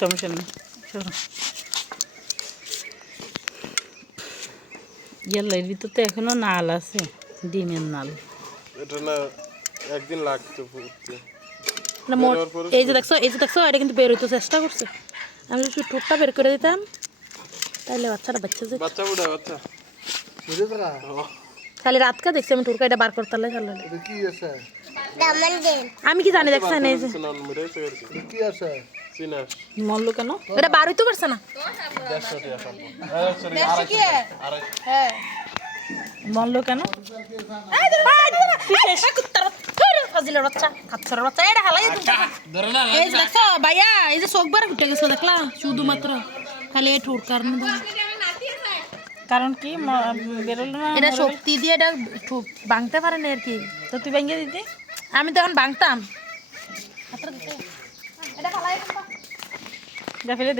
সমস্যা নেই সরো ইয়াল্লা এর ভিতর তো এখনো নাল আছে ডিমের নাল এটা না একদিন লাগতো ফুটতে না মোট এই যে দেখছো এটা কিন্তু বের হইতে চেষ্টা করছে আমি যদি ঠোঁটটা বের করে দিতাম তাহলে বাচ্চাটা বাচ্চা যেত বাচ্চা বুড়া বাচ্চা বুঝে তোরা খালি রাতকা দেখছি আমি ঠোঁটকা এটা বার করতে পারলে ভালো লাগে। এটা কি আছে আমি কি জানি দেখছেন এই যে এটা কি আছে চিনাস মরলো কেন এটা বার হইতে পারছে না মরলো কেন ফাজিলের বাচ্চা খাচ্ছার বাচ্চা এটা হালাই এই যে দেখছো ভাইয়া এই যে চোখ বার উঠে গেছে দেখলা শুধুমাত্র খালি এই ঠোঁট কারণ কি বেরোলো না এটা শক্তি দিয়ে এটা ভাঙতে পারে না আর কি তো তুই ভেঙে দিতি আমি তো এখন ভাঙতাম এটা ফেলে